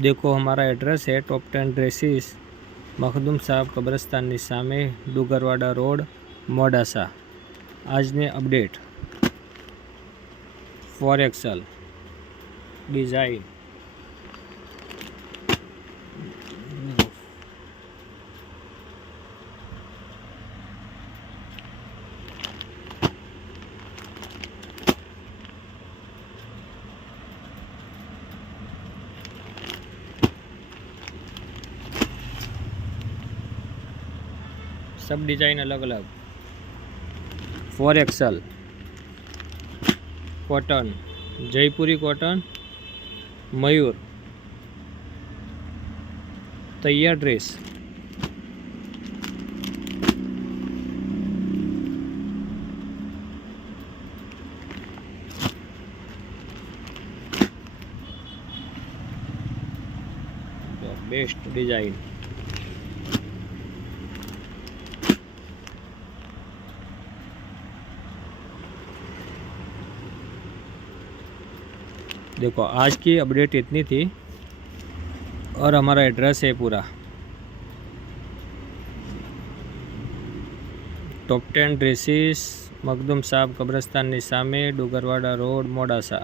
देखो हमारा एड्रेस है टॉप 10 ड्रेसेस, मखदूम साहब कब्रस्तान सामे, डुगरवाड़ा रोड, मोडासा। आज ने अपडेट 4XL डिजाइन सब डिजाइन अलग अलग। 4XL कॉटन, जयपुरी कॉटन, मयूर तैयार ड्रेस, बेस्ट डिजाइन। देखो आज की अपडेट इतनी थी और हमारा एड्रेस है पूरा टॉप 10 ड्रेसेस, मखदूम साहब कब्रस्तान सामे, डुगरवाड़ा रोड, मोडासा।